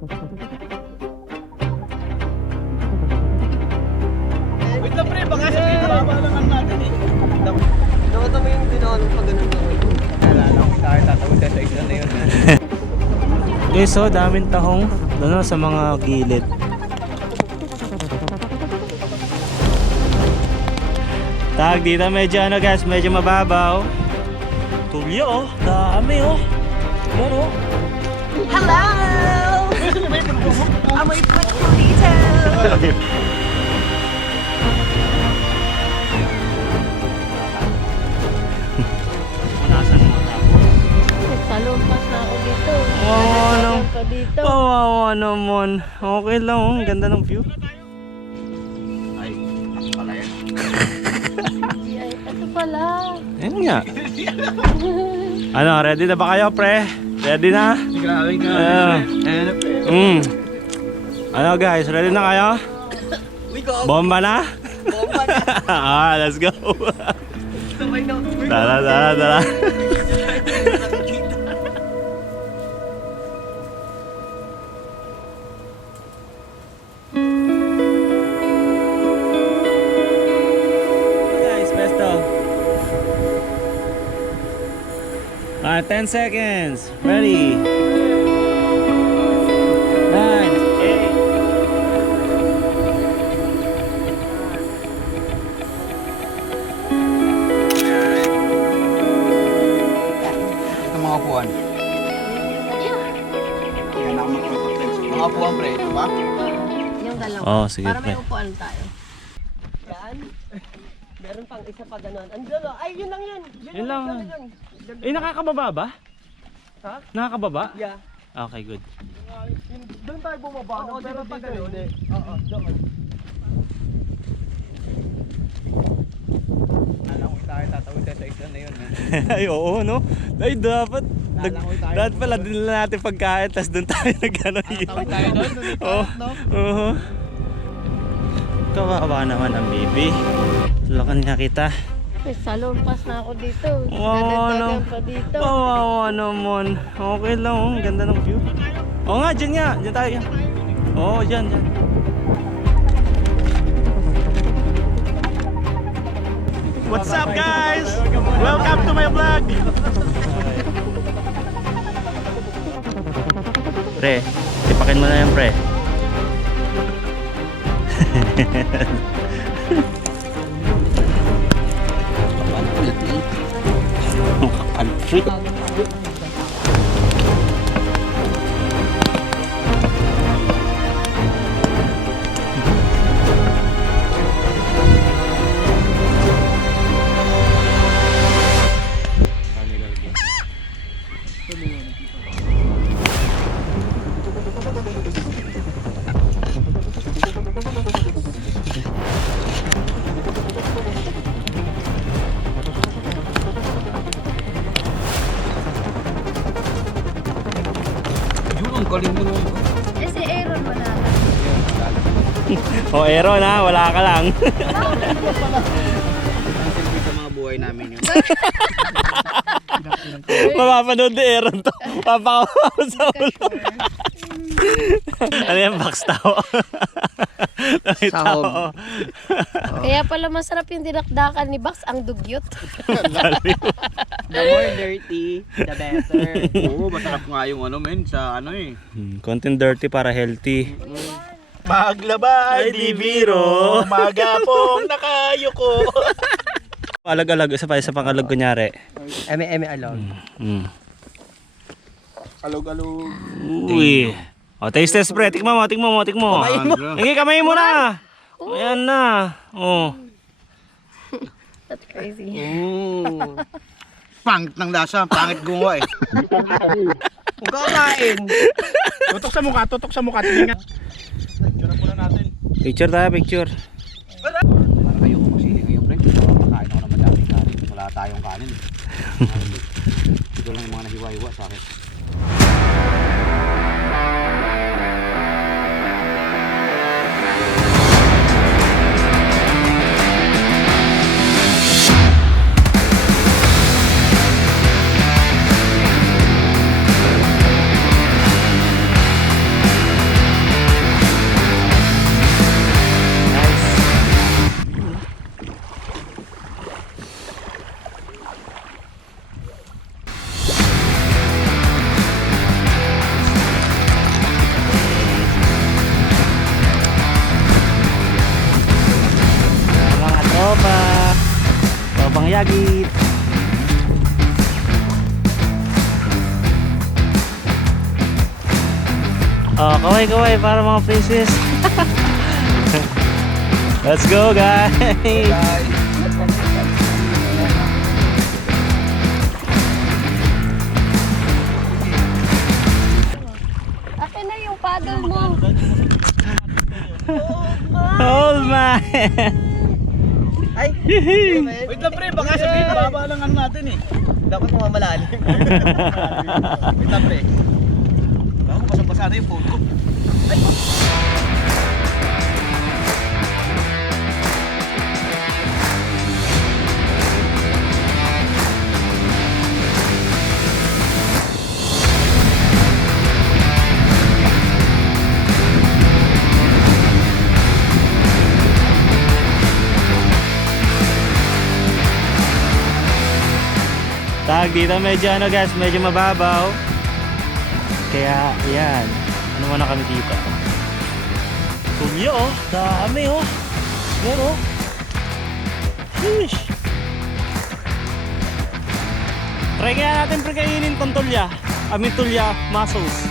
Wait lang pre, baka sabihin babalangan natin eh. Nakata mo yung ginawa pag ganun na ako. Nalala ko, kahit tatawid tayo sa isla na yun. Guys, so daming tahong doon sa mga gilid. Tag dito medyo ano guys, medyo mababaw. Tulyo oh, dami oh. Yan oh. Hello! Amoy puto dito! Punasan mo tapos. Salumpas na ako dito. Wow, ano? Dadagdagan pa dito. Kawawa naman. Okay lang oh, ang ganda ng view. Ay, pala yan. Ay, ito pala. Ayun nga. Ano, ready na ba kayo pre? Ready na? Grabe ka. Ano guys, ready na kayo? We go! Bomba na? Bomba na! Ah, let's go. Sabay na! Tara, tara, tara. Guys, pesto. 10 seconds. Ready. 9, 8. Ang mga upuan. Yan ako magpapatrench. Mga upuan pre, ito ba? Yung dalawa. Oh, sige, Para may pre. upuan tayo. Yan. Meron pang isa pa ganun. Andun o. Ay, yun lang yun. Yun lang. Yun. Eh, nakakababa ba? Ha? Nakakababa? Yeah. Okay, good. Doon tayo bumaba. Oo, pero diba pag dito ganun? hindi. Oo, doon. Nalala ko, kahit tatawid tayo sa isla na yun. Ay, oo, no? Ay, dapat. Lalangoy tayo. Dapat pala dinala natin pagkain, tapos doon tayo nag-ano yun. Tawid tayo doon. Oo. Oo. Kawawa naman ang baby. Tulakan nga kita. Ay, salumpas na ako dito. Wow, Dadagdagan pa dito. Kawawa naman. Okay lang, oh. Ang ganda ng view. Oo nga, dyan nga. Dyan tayo. Oo, dyan, dyan. What's up guys? Welcome to my vlog. Pre, tipakin mo na yan, pre. Country. Yun, ang galing mo naman. Eh, si Aaron wala na. O, Aaron ha, wala ka lang. Ang silbi sa mga buhay namin yun. Mapapanood ni Aaron to. Papakawa sa ulo. Ano yan, box tao? Sahog. Kaya pala masarap yung dinakdakan ni Bax, ang dugyot. The more dirty, the better. Oo, masarap nga yung ano men, sa ano eh. Content dirty para healthy. Maglaba, Ay, di biro. Magapong nakayuko. Alag-alag, isa pang alag kunyari. Eme alone. Alog-alog. Uy. O, taste test pre. Tikman mo, tikman mo, tikman mo. Hingi, kamay mo na. Ayan na. Oh. That's crazy. Pangit ng lasa, pangit gumawa eh. Kung kakain. Tutok sa mukha, tutok sa mukha. Tingnan. Picture muna natin. Picture tayo, picture. Para kayo kumasili ngayon, pre. Kakain ako ng madaming kanin. Wala tayong kanin. Ito lang yung mga nahiwa-hiwa sa akin. Dagit. Oh, kaway para mga princess. Let's go, guys. Akin na yung paddle mo. Old man. Ay! Wait lang pre, baka sabihin baba lang ano natin eh. Dapat mga malalim. Wait lang pre. Baka mo basang-basa na yung phone ko. Tag dito medyo ano guys, medyo mababaw. Kaya yan, ano muna kami dito. Tulyo oh, dami oh. Yan oh. Sheesh. Try kaya natin pre kainin tong tulya. Tulya, muscles.